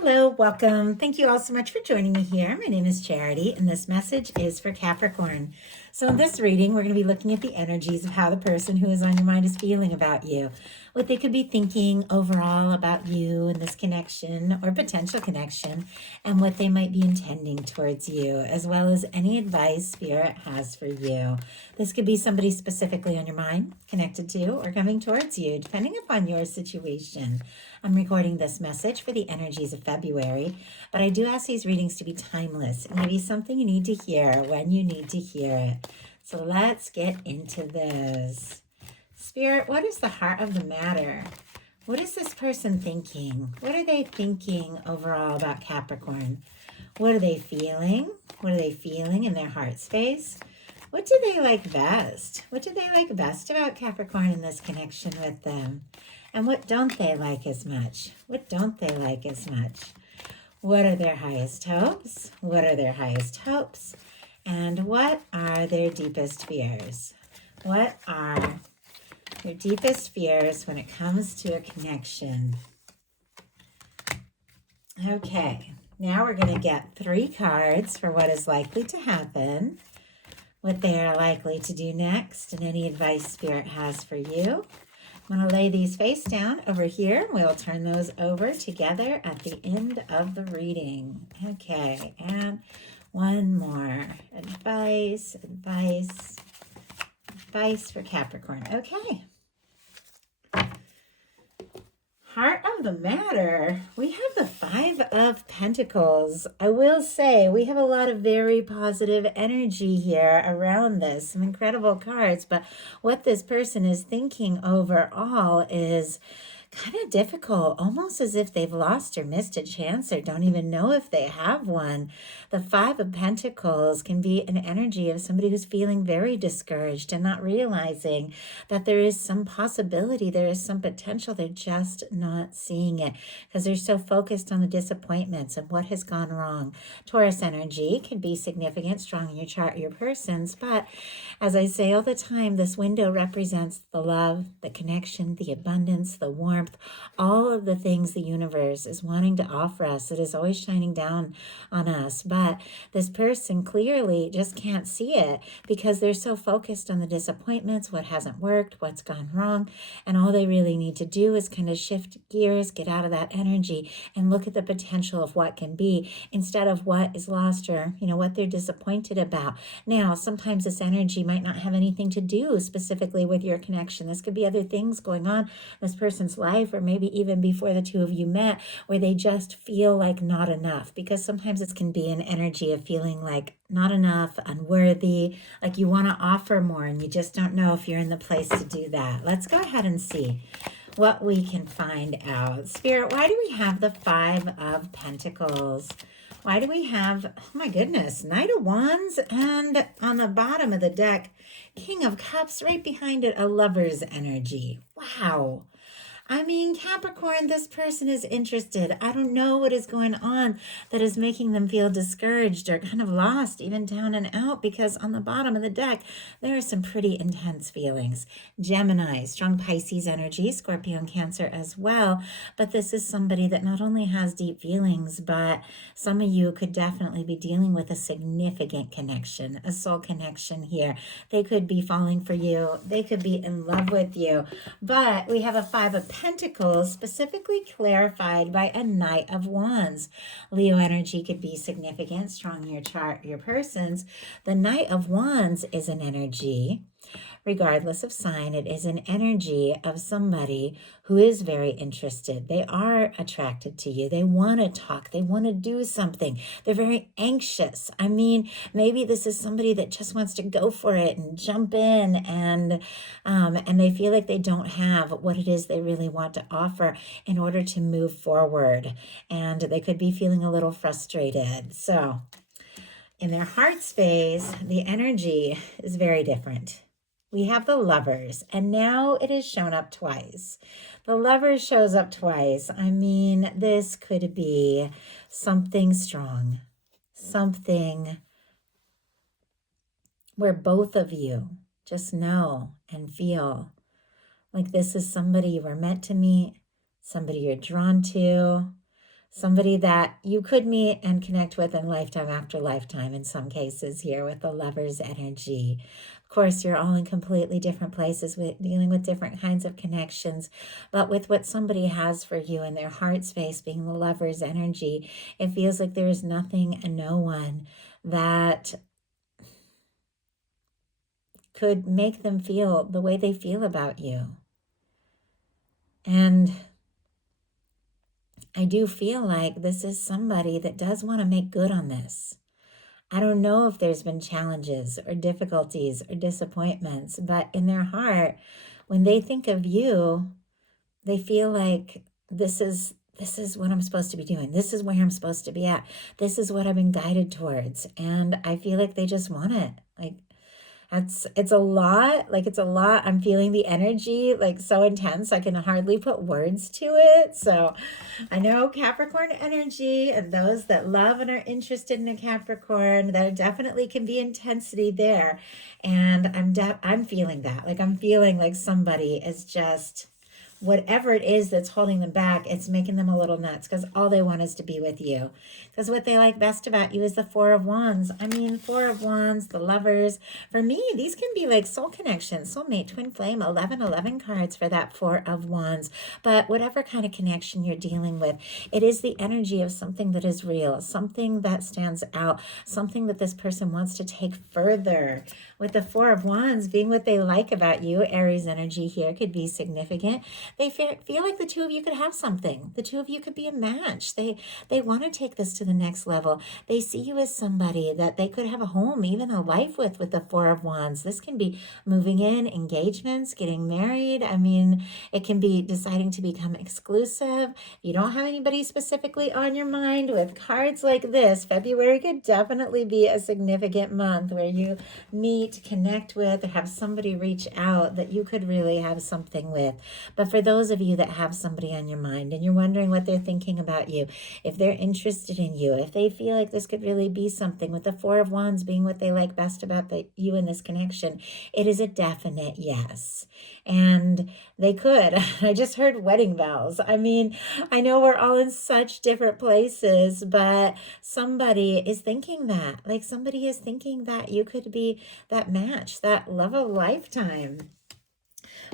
Hello, welcome. Thank you all so much for joining me here. My name is Charity, and this message is for Capricorn. So in this reading, we're going to be looking at the energies of how the person who is on your mind is feeling about you, what they could be thinking overall about you and this connection or potential connection, and what they might be intending towards you, as well as any advice Spirit has for you. This could be somebody specifically on your mind, connected to, or coming towards you, depending upon your situation. I'm recording this message for the energies of February, but I do ask these readings to be timeless and maybe something you need to hear when you need to hear it. So let's get into this. Spirit, what is the heart of the matter? What is this person thinking? What are they thinking overall about Capricorn? What are they feeling? What are they feeling in their heart space? What do they like best? What do they like best about Capricorn in this connection with them? And what don't they like as much? What don't they like as much? What are their highest hopes? What are their highest hopes? And what are their deepest fears? What are their deepest fears when it comes to a connection? Okay, now we're going to get 3 cards for what is likely to happen, what they are likely to do next, and any advice Spirit has for you. I'm going to lay these face down over here. We'll turn those over together at the end of the reading. Okay, and one more. Advice for Capricorn. Okay. Heart of the matter, we have the 5 of Pentacles. I will say we have a lot of very positive energy here around this, some incredible cards, but what this person is thinking overall is kind of difficult, almost as if they've lost or missed a chance or don't even know if they have one. The 5 of Pentacles can be an energy of somebody who's feeling very discouraged and not realizing that there is some possibility, there is some potential. They're just not seeing it because they're so focused on the disappointments and what has gone wrong. Taurus energy can be significant, strong in your chart, your persons, but as I say all the time, this window represents the love, the connection, the abundance, the warmth, all of the things the universe is wanting to offer us. It is always shining down on us, but this person clearly just can't see it because they're so focused on the disappointments, what hasn't worked, what's gone wrong, and all they really need to do is kind of shift gears, get out of that energy, and look at the potential of what can be instead of what is lost or, what they're disappointed about. Now, sometimes this energy might not have anything to do specifically with your connection. This could be other things going on in this person's life, or maybe even before the two of you met, where they just feel like not enough, because sometimes it can be an energy of feeling like not enough, unworthy, like you want to offer more and you just don't know if you're in the place to do that. Let's go ahead and see what we can find out. Spirit, why do we have the 5 of Pentacles? Why do we have, oh my goodness, Knight of Wands, and on the bottom of the deck, King of Cups, right behind it, a Lover's energy. Wow. I mean, Capricorn, this person is interested. I don't know what is going on that is making them feel discouraged or kind of lost, even down and out, because on the bottom of the deck, there are some pretty intense feelings. Gemini, strong Pisces energy, Scorpio and Cancer as well. But this is somebody that not only has deep feelings, but some of you could definitely be dealing with a significant connection, a soul connection here. They could be falling for you. They could be in love with you. But we have a 5 of Pentacles, specifically clarified by a Knight of Wands. Leo energy could be significant, strong in your chart, your persons. The Knight of Wands is an energy, regardless of sign, it is an energy of somebody who is very interested. They are attracted to you. They want to talk. They want to do something. They're very anxious. I mean, maybe this is somebody that just wants to go for it and jump in, and they feel like they don't have what it is they really want to offer in order to move forward. And they could be feeling a little frustrated. So in their heart space, the energy is very different. We have the Lovers, and now it has shown up twice. The Lovers shows up twice. I mean, this could be something strong, something where both of you just know and feel like this is somebody you were meant to meet, somebody you're drawn to, somebody that you could meet and connect with in lifetime after lifetime in some cases here with the Lover's energy. Of course, you're all in completely different places with dealing with different kinds of connections, but with what somebody has for you in their heart space being the Lover's energy, it feels like there is nothing and no one that could make them feel the way they feel about you. And I do feel like this is somebody that does want to make good on this. I don't know if there's been challenges or difficulties or disappointments, but in their heart, when they think of you, they feel like this is what I'm supposed to be doing. This is where I'm supposed to be at. This is what I've been guided towards. And I feel like they just want it. Like it's a lot. Like it's a lot. I'm feeling the energy like so intense. I can hardly put words to it. So I know Capricorn energy and those that love and are interested in a Capricorn, there definitely can be intensity there. And I'm feeling that. Like I'm feeling like somebody is just whatever it is that's holding them back, it's making them a little nuts because all they want is to be with you. Because what they like best about you is the Four of Wands. I mean, Four of Wands, the Lovers. For me, these can be like soul connections, soulmate, twin flame, 11 cards for that Four of Wands. But whatever kind of connection you're dealing with, it is the energy of something that is real, something that stands out, something that this person wants to take further. With the Four of Wands being what they like about you, Aries energy here could be significant. They feel like the two of you could have something. The two of you could be a match. They want to take this to the next level. They see you as somebody that they could have a home, even a life with the Four of Wands. This can be moving in, engagements, getting married. I mean, it can be deciding to become exclusive. You don't have anybody specifically on your mind. With cards like this, February could definitely be a significant month where you meet, connect with, or have somebody reach out that you could really have something with. But for those of you that have somebody on your mind and you're wondering what they're thinking about you, if they're interested in you, if they feel like this could really be something, with the Four of Wands being what they like best about you in this connection, it is a definite yes. And they could. I just heard wedding bells. I mean, I know we're all in such different places, but somebody is thinking that. Like somebody is thinking that you could be that match, that love of a lifetime.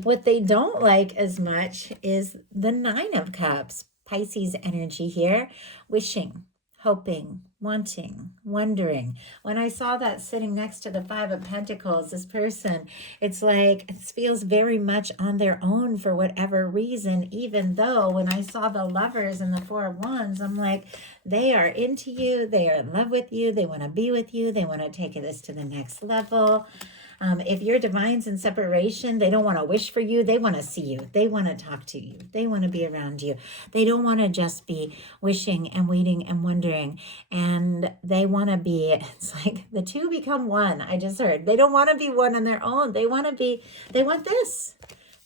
What they don't like as much is the Nine of Cups, Pisces energy here, wishing, hoping, wanting, wondering. When I saw that sitting next to the Five of Pentacles, this person, it's like it feels very much on their own for whatever reason, even though when I saw the Lovers and the Four of Wands, I'm like, they are into you, they are in love with you, they want to be with you, they want to take this to the next level. If your divine's in separation, they don't want to wish for you. They want to see you. They want to talk to you. They want to be around you. They don't want to just be wishing and waiting and wondering. And they want to be, it's like the two become one. I just heard. They don't want to be one on their own. They want this.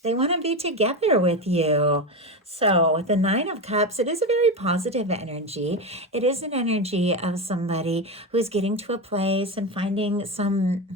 They want to be together with you. So with the Nine of Cups, it is a very positive energy. It is an energy of somebody who is getting to a place and finding some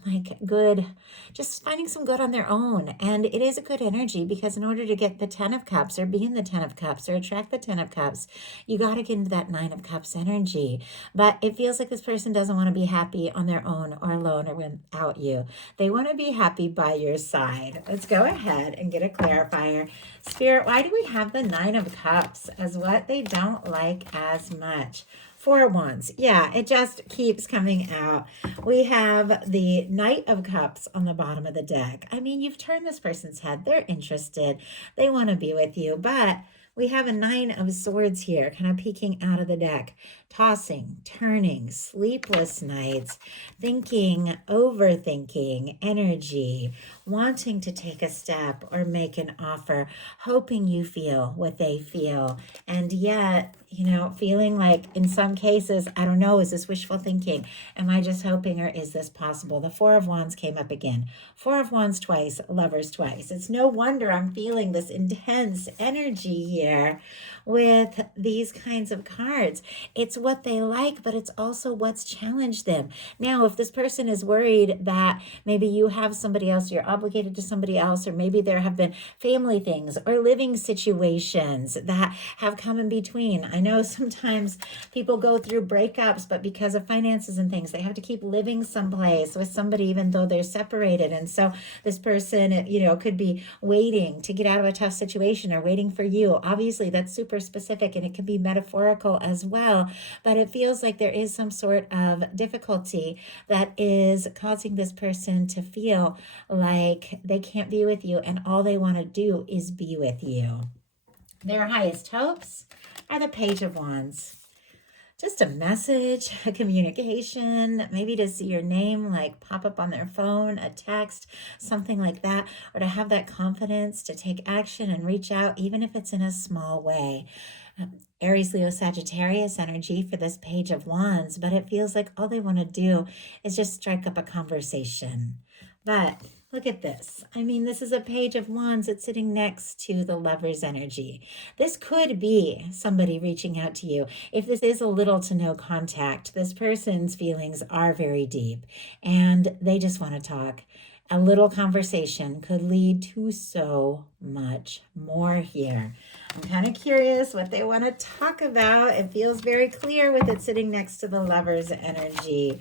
good, just finding some good on their own. And it is a good energy because in order to get the 10 of Cups or be in the 10 of Cups or attract the 10 of Cups, you got to get into that 9 of Cups energy. But it feels like this person doesn't want to be happy on their own or alone or without you. They want to be happy by your side. Let's go ahead and get a clarifier. Spirit, why do we have the 9 of Cups as what they don't like as much? Four of Wands. Yeah, it just keeps coming out. We have the Knight of Cups on the bottom of the deck. I mean, you've turned this person's head. They're interested. They want to be with you. But we have a 9 of Swords here, kind of peeking out of the deck. Tossing, turning, sleepless nights, thinking, overthinking, energy, wanting to take a step or make an offer, hoping you feel what they feel. And yet, feeling like in some cases, I don't know, is this wishful thinking? Am I just hoping or is this possible? The Four of Wands came up again. Four of Wands twice, Lovers twice. It's no wonder I'm feeling this intense energy here with these kinds of cards. It's what they like, but it's also what's challenged them. Now, if this person is worried that maybe you have somebody else, you're obligated to somebody else, or maybe there have been family things or living situations that have come in between. I know sometimes people go through breakups, but because of finances and things, they have to keep living someplace with somebody, even though they're separated. And so this person, could be waiting to get out of a tough situation or waiting for you. Obviously, that's super specific, and it can be metaphorical as well. But it feels like there is some sort of difficulty that is causing this person to feel like they can't be with you, and all they want to do is be with you. Their highest hopes are the Page of Wands. Just a message, a communication, maybe to see your name like pop up on their phone, a text, something like that, or to have that confidence to take action and reach out, even if it's in a small way. Aries, Leo, Sagittarius energy for this Page of Wands, but it feels like all they want to do is just strike up a conversation. But look at this. I mean, this is a Page of Wands. It's sitting next to the Lover's energy. This could be somebody reaching out to you. If this is a little to no contact, this person's feelings are very deep and they just want to talk. A little conversation could lead to so much more here. I'm kind of curious what they want to talk about. It feels very clear with it sitting next to the Lover's energy.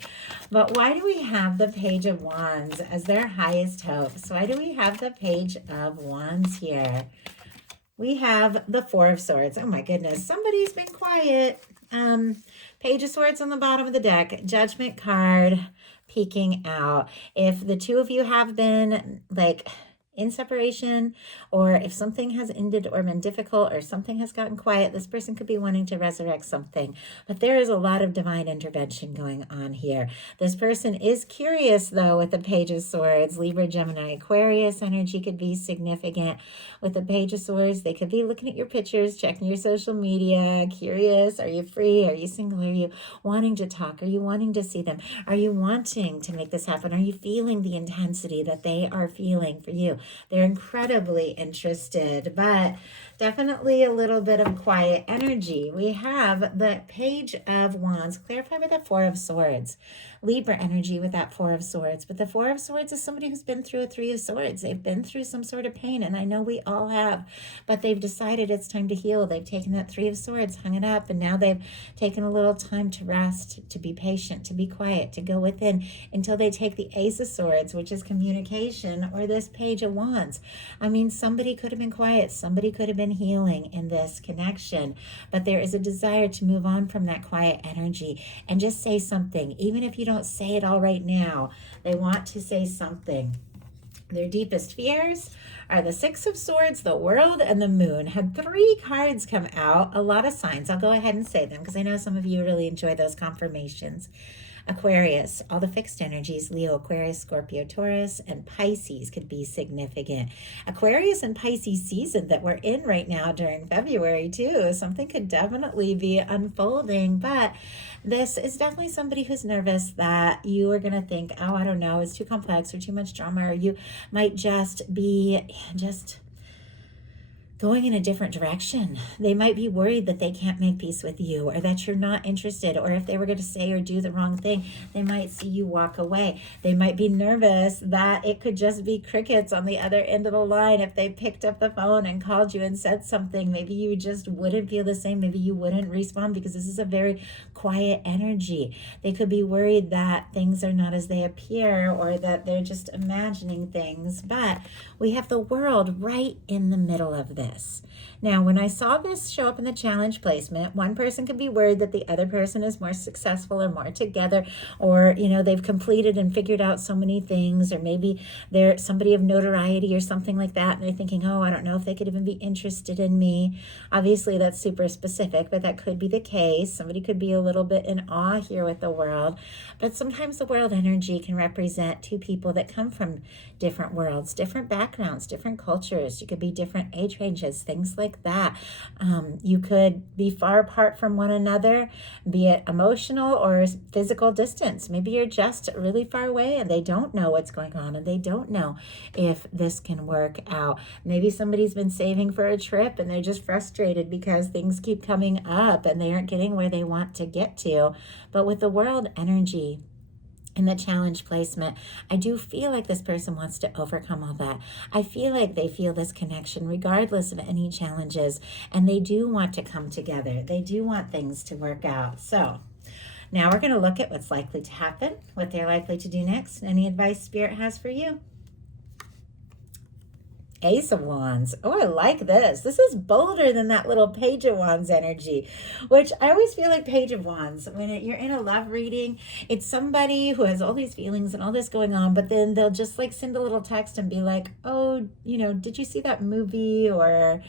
But why do we have the Page of Wands as their highest hopes? Why do we have the Page of Wands here? We have the Four of Swords. Oh my goodness, somebody's been quiet. Page of Swords on the bottom of the deck, Judgment card peeking out. If the two of you have been like in separation, or if something has ended or been difficult or something has gotten quiet, this person could be wanting to resurrect something. But there is a lot of divine intervention going on here. This person is curious, though, with the Page of Swords. Libra, Gemini, Aquarius energy could be significant. With the Page of Swords, they could be looking at your pictures, checking your social media, curious. Are you free? Are you single? Are you wanting to talk? Are you wanting to see them? Are you wanting to make this happen? Are you feeling the intensity that they are feeling for you? They're incredibly interested, but definitely a little bit of quiet energy. We have the Page of Wands clarified by the Four of Swords. Libra energy with that Four of Swords. But the Four of Swords is somebody who's been through a Three of Swords. They've been through some sort of pain, and I know we all have, but they've decided it's time to heal. They've taken that Three of Swords, hung it up, and now they've taken a little time to rest, to be patient, to be quiet, to go within until they take the Ace of Swords, which is communication, or this Page of Wands. I mean, somebody could have been quiet. Somebody could have been healing in this connection, but there is a desire to move on from that quiet energy and just say something. Even if you don't say it all right now, they want to say something. Their deepest fears are the Six of Swords, the World, and the Moon. Had 3 cards come out, a lot of signs. I'll go ahead and say them because I know some of you really enjoy those confirmations. Aquarius, all the fixed energies, Leo, Aquarius, Scorpio, Taurus, and Pisces could be significant. Aquarius and Pisces season that we're in right now during February too. Something could definitely be unfolding, but this is definitely somebody who's nervous that you are going to think, oh, I don't know, it's too complex or too much drama, or you might just be going in a different direction. They might be worried that they can't make peace with you, or that you're not interested, or if they were going to say or do the wrong thing, they might see you walk away. They might be nervous that it could just be crickets on the other end of the line. If they picked up the phone and called you and said something, maybe you just wouldn't feel the same. Maybe you wouldn't respond because this is a very quiet energy. They could be worried that things are not as they appear, or that they're just imagining things. But we have the World right in the middle of this. Now, when I saw this show up in the challenge placement, one person could be worried that the other person is more successful or more together, or, they've completed and figured out so many things, or maybe they're somebody of notoriety or something like that, and they're thinking, oh, I don't know if they could even be interested in me. Obviously, that's super specific, but that could be the case. Somebody could be a little bit in awe here with the World, but sometimes the World energy can represent 2 people that come from different worlds, different backgrounds, different cultures. You could be different age ranges, things like that. You could be far apart from one another, be it emotional or physical distance. Maybe you're just really far away and they don't know what's going on, and they don't know if this can work out. Maybe somebody's been saving for a trip and they're just frustrated because things keep coming up and they aren't getting where they want to get to. But with the World energy, in the challenge placement, I do feel like this person wants to overcome all that. I feel like they feel this connection regardless of any challenges, and they do want to come together. They do want things to work out. So now we're going to look at what's likely to happen, what they're likely to do next, any advice Spirit has for you. Ace of Wands. Oh, I like this. This is bolder than that little Page of Wands energy, which I always feel like Page of Wands, when you're in a love reading, it's somebody who has all these feelings and all this going on, but then they'll just like send a little text and be like, oh, did you see that movie? Or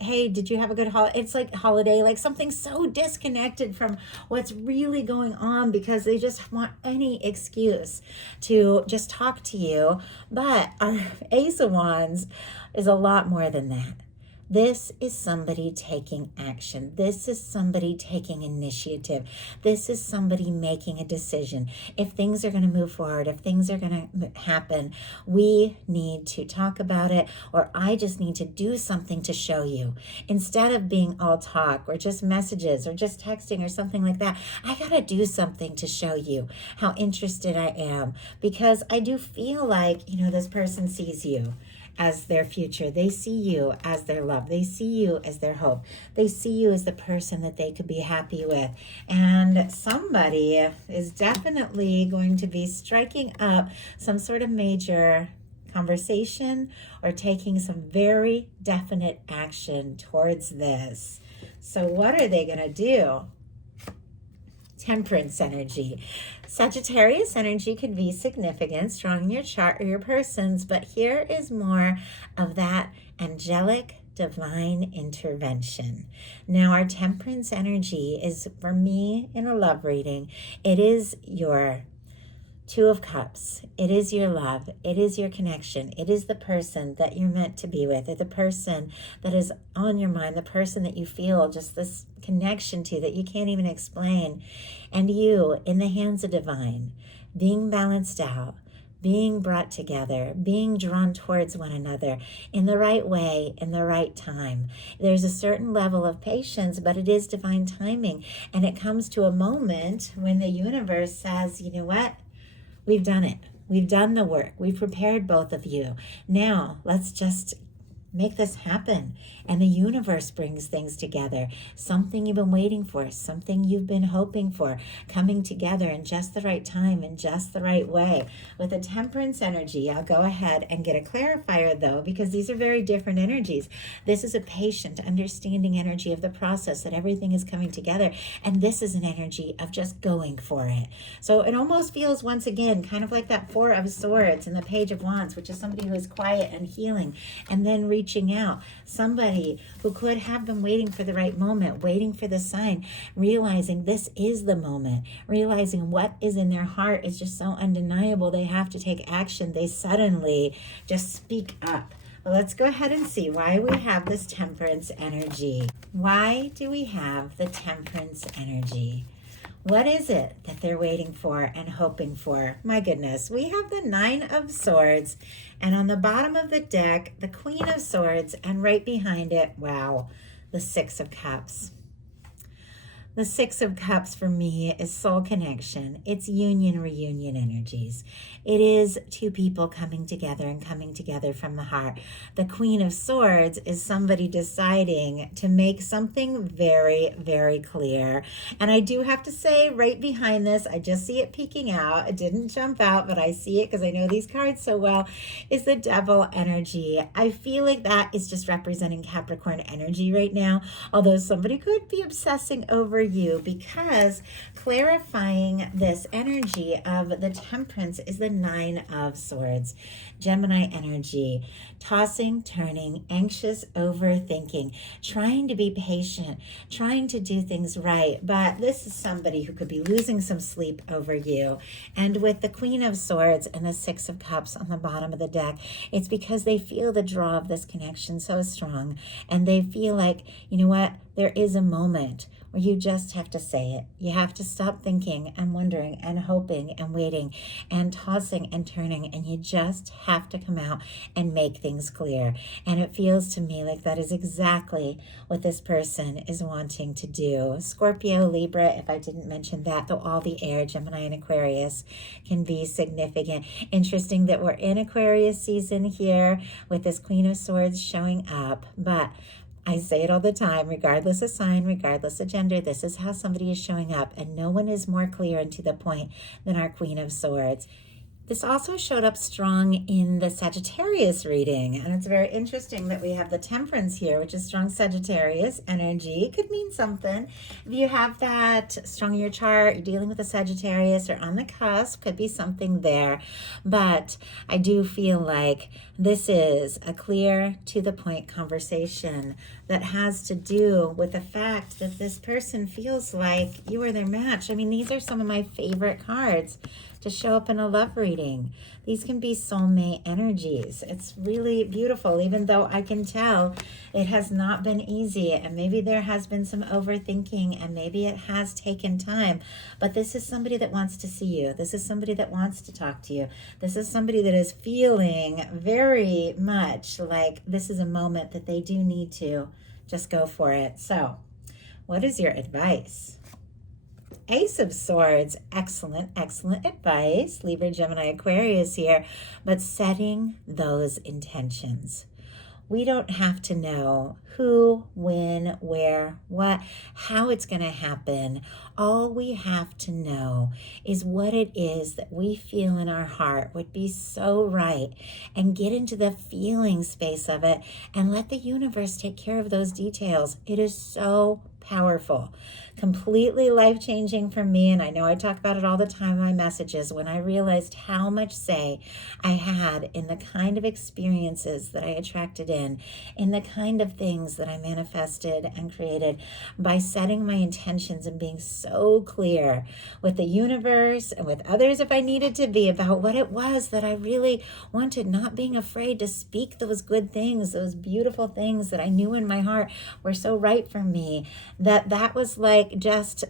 hey, did you have a good holiday? It's like holiday, like something so disconnected from what's really going on because they just want any excuse to just talk to you. But our Ace of Wands is a lot more than that. This is somebody taking action. This is somebody taking initiative. This is somebody making a decision. If things are going to move forward, if things are going to happen, we need to talk about it, or I just need to do something to show you. Instead of being all talk or just messages or just texting or something like that, I got to do something to show you how interested I am, because I do feel like, this person sees you as their future. They see you as their love. They see you as their hope. They see you as the person that they could be happy with. And somebody is definitely going to be striking up some sort of major conversation or taking some very definite action towards this. So what are they going to do? Temperance energy. Sagittarius energy could be significant, strong in your chart or your persons, but here is more of that angelic divine intervention. Now, our temperance energy is, for me, in a love reading, it is your Two of Cups. It is your love. It is your connection. It is the person that you're meant to be with, or the person that is on your mind, the person that you feel just this connection to that you can't even explain. And you, in the hands of divine, being balanced out, being brought together, being drawn towards one another in the right way, in the right time. There's a certain level of patience, but it is divine timing. And it comes to a moment when the universe says, you know what? We've done it. We've done the work. We've prepared both of you. Now, let's just make this happen. And the universe brings things together. Something you've been waiting for, something you've been hoping for, coming together in just the right time, in just the right way. With the temperance energy, I'll go ahead and get a clarifier though, because these are very different energies. This is a patient, understanding energy of the process, that everything is coming together. And this is an energy of just going for it. So it almost feels, once again, kind of like that Four of Swords and the Page of Wands, which is somebody who is quiet and healing and then reaching out. Somebody who could have been waiting for the right moment, waiting for the sign, realizing this is the moment, realizing what is in their heart is just so undeniable. They have to take action. They suddenly just speak up. Well, let's go ahead and see why we have this temperance energy. Why do we have the temperance energy? What is it that they're waiting for and hoping for? My goodness, we have the Nine of Swords, and on the bottom of the deck, the Queen of Swords, and right behind it, wow, the Six of Cups. The Six of Cups for me is soul connection. It's union, reunion energies. It is two people coming together and coming together from the heart. The Queen of Swords is somebody deciding to make something very, very clear. And I do have to say, right behind this, I just see it peeking out. It didn't jump out, but I see it because I know these cards so well, is the Devil energy. I feel like that is just representing Capricorn energy right now, although somebody could be obsessing over you, because clarifying this energy of the temperance is the Nine of Swords. Gemini energy, tossing, turning, anxious, overthinking, trying to be patient, trying to do things right. But this is somebody who could be losing some sleep over you. And with the Queen of Swords and the Six of Cups on the bottom of the deck, it's because they feel the draw of this connection so strong. And they feel like, you know what, there is a moment where you just have to say it. You have to stop thinking and wondering and hoping and waiting and tossing and turning, and you just have to come out and make things clear. And it feels to me like that is exactly what this person is wanting to do. Scorpio, Libra, if I didn't mention that, though all the air, Gemini and Aquarius can be significant. Interesting that we're in Aquarius season here with this Queen of Swords showing up, but I say it all the time, regardless of sign, regardless of gender, this is how somebody is showing up, and no one is more clear and to the point than our Queen of Swords. This also showed up strong in the Sagittarius reading, and it's very interesting that we have the Temperance here, which is strong Sagittarius energy. It could mean something. If you have that strong in your chart, you're dealing with a Sagittarius or on the cusp, could be something there. But I do feel like this is a clear, to-the-point conversation that has to do with the fact that this person feels like you are their match. I mean, these are some of my favorite cards to show up in a love reading. These can be soulmate energies. It's really beautiful, even though I can tell it has not been easy, and maybe there has been some overthinking, and maybe it has taken time, but this is somebody that wants to see you. This is somebody that wants to talk to you. This is somebody that is feeling very much like this is a moment that they do need to just go for it. So, what is your advice? Ace of Swords, excellent, excellent advice. Libra, Gemini, Aquarius here, but setting those intentions. We don't have to know who, when, where, what, how it's going to happen. All we have to know is what it is that we feel in our heart would be so right, and get into the feeling space of it and let the universe take care of those details. It is so powerful, completely life-changing for me, and I know I talk about it all the time in my messages, when I realized how much say I had in the kind of experiences that I attracted in the kind of things that I manifested and created by setting my intentions and being so clear with the universe and with others if I needed to be about what it was that I really wanted, not being afraid to speak those good things, those beautiful things that I knew in my heart were so right for me. That was like just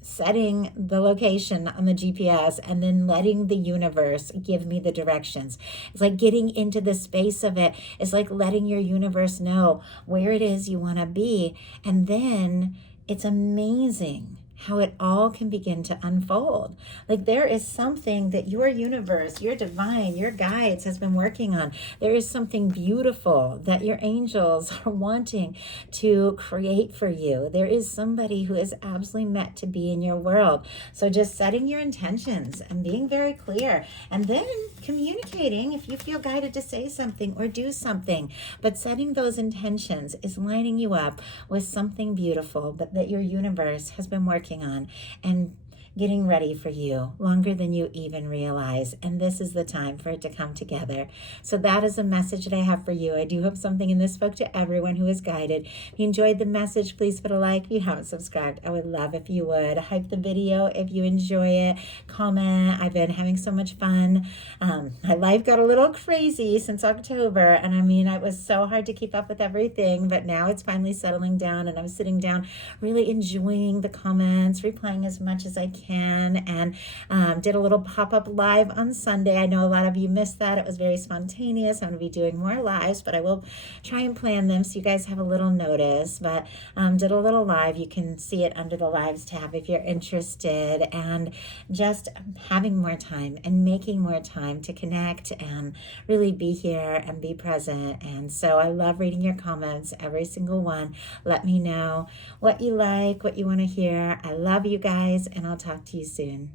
setting the location on the GPS and then letting the universe give me the directions. It's like getting into the space of it. It's like letting your universe know where it is you want to be. And then it's amazing how it all can begin to unfold. Like there is something that your universe, your divine, your guides has been working on. There is something beautiful that your angels are wanting to create for you. There is somebody who is absolutely meant to be in your world. So just setting your intentions and being very clear, and then communicating if you feel guided to say something or do something. But setting those intentions is lining you up with something beautiful, but that your universe has been working on and getting ready for you longer than you even realize. And this is the time for it to come together. So that is the message that I have for you. I do hope something in this spoke to everyone who is guided. If you enjoyed the message, please put a like. If you haven't subscribed, I would love if you would. Hype the video if you enjoy it. Comment. I've been having so much fun. My life got a little crazy since October. And I mean, it was so hard to keep up with everything, but now it's finally settling down, and I'm sitting down really enjoying the comments, replying as much as I can, and did a little pop-up live on Sunday. I know a lot of you missed that. It was very spontaneous. I'm going to be doing more lives, but I will try and plan them so you guys have a little notice. But did a little live. You can see it under the lives tab if you're interested, and just having more time and making more time to connect and really be here and be present. And so I love reading your comments, every single one. Let me know what you like, what you want to hear. I love you guys, and I'll talk to you soon.